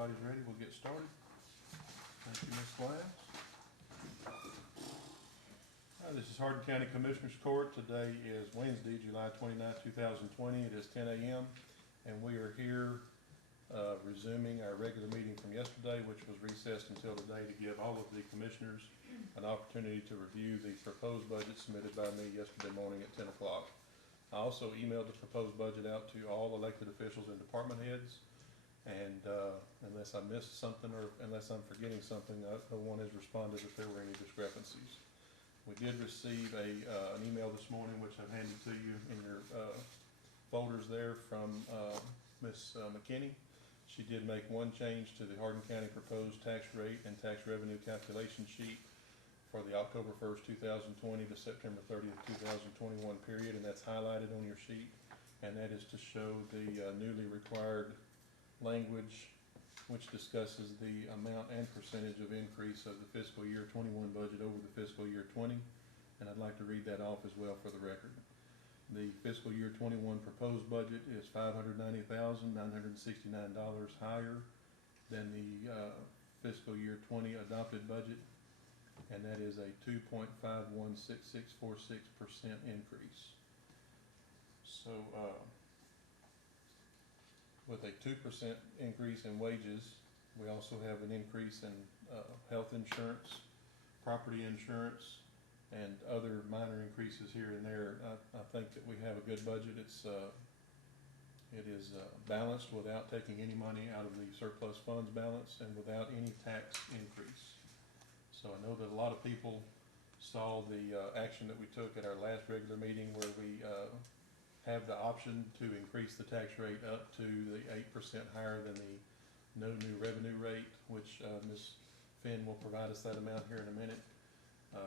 everybody's ready, we'll get started. Thank you, Ms. Glass. This is Hardin County Commissioners Court. Today is Wednesday, July 29th, 2020. It is 10 a.m. and we are here resuming our regular meeting from yesterday, which was recessed until today to give all of the commissioners an opportunity to review the proposed budget submitted by me yesterday morning at 10 o'clock. I also emailed the proposed budget out to all elected officials and department heads. And unless I missed something or unless I'm forgetting something, no one has responded if there were any discrepancies. We did receive an email this morning, which I've handed to you in your folders there from Ms. McKinney. She did make one change to the Hardin County proposed tax rate and tax revenue calculation sheet for the October 1st, 2020 to September 30th, 2021 period, and that's highlighted on your sheet. And that is to show the newly required language which discusses the amount and percentage of increase of the fiscal year 21 budget over the fiscal year 20. And I'd like to read that off as well for the record. The fiscal year 21 proposed budget is $590,969 higher than the fiscal year 20 adopted budget, and that is a 2.516646% increase. So with a 2% increase in wages, we also have an increase in health insurance, property insurance, and other minor increases here and there. I think that we have a good budget. It is balanced without taking any money out of the surplus funds balance and without any tax increase. So I know that a lot of people saw the action that we took at our last regular meeting where we have the option to increase the tax rate up to the 8% higher than the no new revenue rate, which Ms. Finn will provide us that amount here in a minute.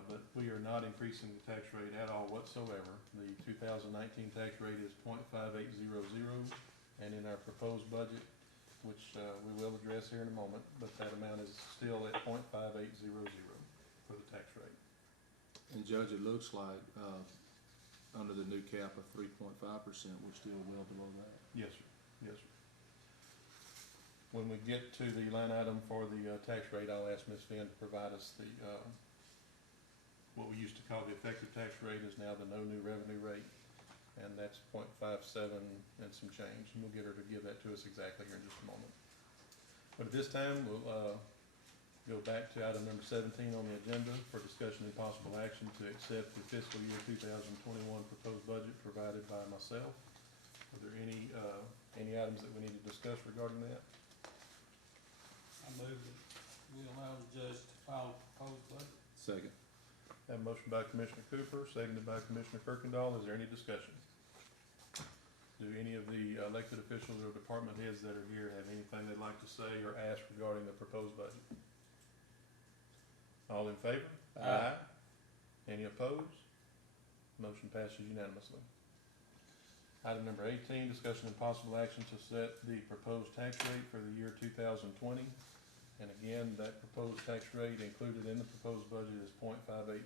But we are not increasing the tax rate at all whatsoever. The 2019 tax rate is 0.5800, and in our proposed budget, which we will address here in a moment, but that amount is still at 0.5800 for the tax rate. And Judge, it looks like under the new cap of 3.5%, we're still well below that. Yes, sir. Yes, sir. When we get to the line item for the tax rate, I'll ask Ms. Finn to provide us the what we used to call the effective tax rate is now the no new revenue rate, and that's 0.57 and some change. And we'll get her to give that to us exactly here in just a moment. But at this time, we'll go back to item number 17 on the agenda for discussion and possible action to accept the fiscal year 2021 proposed budget provided by myself. Are there any items that we need to discuss regarding that? I move that we allow the judge to file a proposed budget. Second. Have a motion by Commissioner Cooper, seconded by Commissioner Kirkendall. Is there any discussion? Do any of the elected officials or department heads that are here have anything they'd like to say or ask regarding the proposed budget? All in favor? Aye. Any opposed? Motion passes unanimously. Item number 18, discussion and possible action to set the proposed tax rate for the year 2020. And again, that proposed tax rate included in the proposed budget is 0.5800.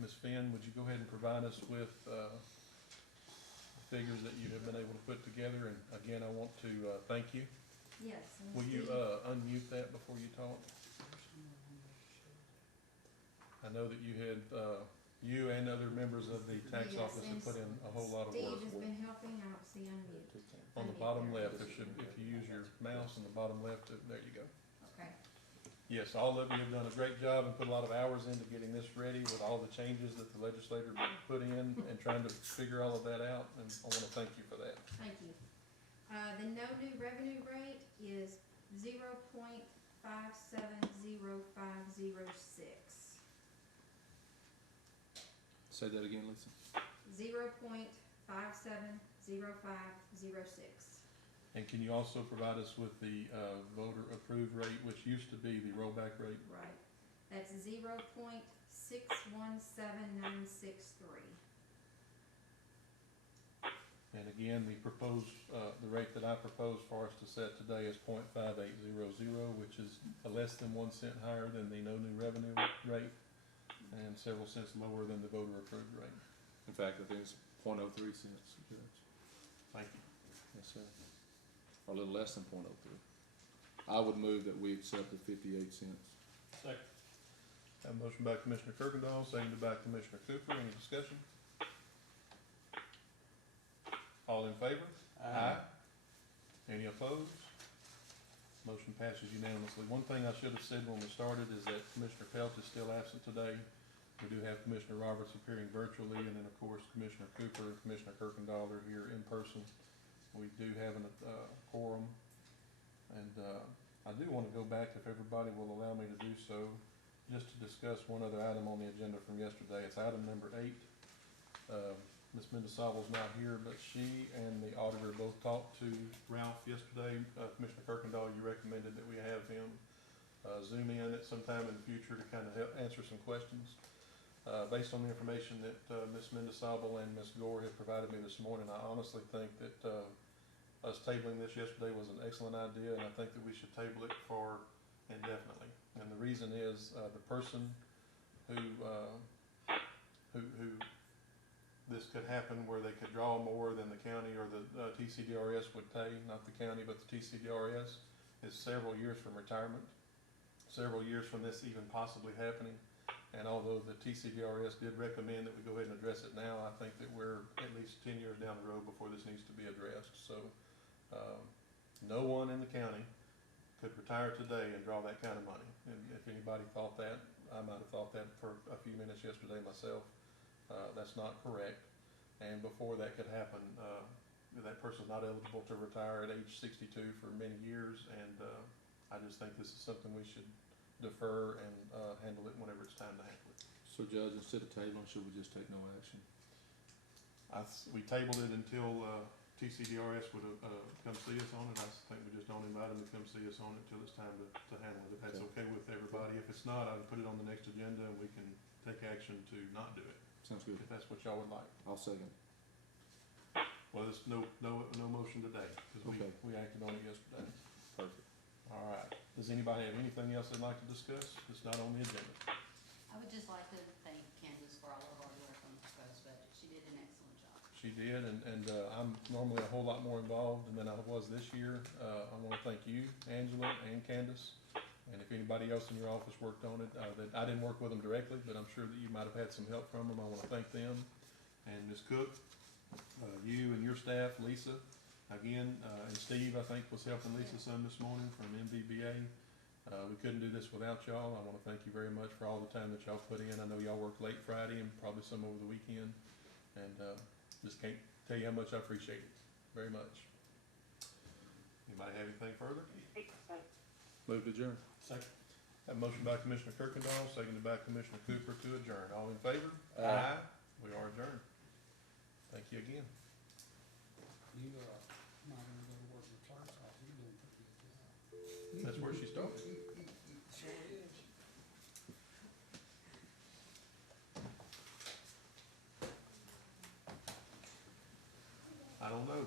Ms. Finn, would you go ahead and provide us with the figures that you have been able to put together? And again, I want to thank you. Yes. Will you unmute that before you talk? I know that you had, you and other members of the tax Yes, office have put in a whole lot of Steve work. has been helping. I don't see unmute. On the bottom left, there should, if you use your mouse on the bottom left, there you go. Okay. Yes, all of you have done a great job and put a lot of hours into getting this ready with all the changes that the legislature put in and trying to figure all of that out, and I want to thank you for that. Thank you. The no new revenue rate is 0.570506. Say that again, Lisa. 0.570506. And can you also provide us with the voter approved rate, which used to be the rollback rate? Right. That's 0.617963. And again, the proposed, the rate that I proposed for us to set today is 0.5800, which is less than 1 cent higher than the no new revenue rate and several cents lower than the voter approved rate. In fact, I think it's 0.03 cents, Judge. Thank you. Yes, sir. Or a little less than 0.03. I would move that we accept the 58 cents. Second. Have a motion by Commissioner Kirkendall, seconded by Commissioner Cooper. Any discussion? All in favor? Any opposed? Motion passes unanimously. One thing I should have said when we started is that Commissioner Pelt is still absent today. We do have Commissioner Roberts appearing virtually, and then, of course, Commissioner Cooper and Commissioner Kirkendall are here in person. We do have a quorum, and I do want to go back, if everybody will allow me to do so, just to discuss one other item on the agenda from yesterday. It's item number 8. Ms. Mendesable's not here, but she and the auditor both talked to Ralph yesterday. Commissioner Kirkendall, you recommended that we have him Zoom in at some time in the future to kind of help answer some questions. Based on the information that Ms. Mendesable and Ms. Gore have provided me this morning, I honestly think that us tabling this yesterday was an excellent idea, and I think that we should table it for indefinitely. And the reason is the person who this could happen where they could draw more than the county or the TCDRS would pay, not the county, but the TCDRS, is several years from retirement, several years from this even possibly happening. And although the TCDRS did recommend that we go ahead and address it now, I think that we're at least 10 years down the road before this needs to be addressed. So no one in the county could retire today and draw that kind of money. And if anybody thought that, I might have thought that for a few minutes yesterday myself. That's not correct. And before that could happen, that person's not eligible to retire at age 62 for many years. And I just think this is something we should defer and handle it whenever it's time to handle it. So, Judge, instead of tabling, should we just take no action? We tabled it until TCDRS would come see us on it. I think we just don't invite them to come see us on it until it's time to handle it. If that's okay with everybody. If it's not, I can put it on the next agenda and we can take action to not do it, Sounds good. if that's what y'all would like. I'll second. Well, there's no motion today, because Okay. we acted on it yesterday. Perfect. All right. Does anybody have anything else they'd like to discuss? It's not on the agenda. I would just like to thank Candace for all her hard work on the proposed budget. She did an excellent job. She did, and I'm normally a whole lot more involved than I was this year. I want to thank you, Angela, and Candace. And if anybody else in your office worked on it, that I didn't work with them directly, but I'm sure that you might have had some help from them. I want to thank them. And Ms. Cook, you and your staff, Lisa, again, and Steve, I think, was helping Lisa some this morning from MVBA. We couldn't do this without y'all. I want to thank you very much for all the time that y'all put in. I know y'all worked late Friday and probably some over the weekend, and just can't tell you how much I appreciate it very much. Anybody have anything further? Move to adjourn. Second. Have a motion by Commissioner Kirkendall, seconded by Commissioner Cooper to adjourn. All in favor? Aye. We are adjourned. Thank you again. You, might want to go to work in the clerk's office. You're doing a pretty good job. That's where she started. Sure is. I don't know.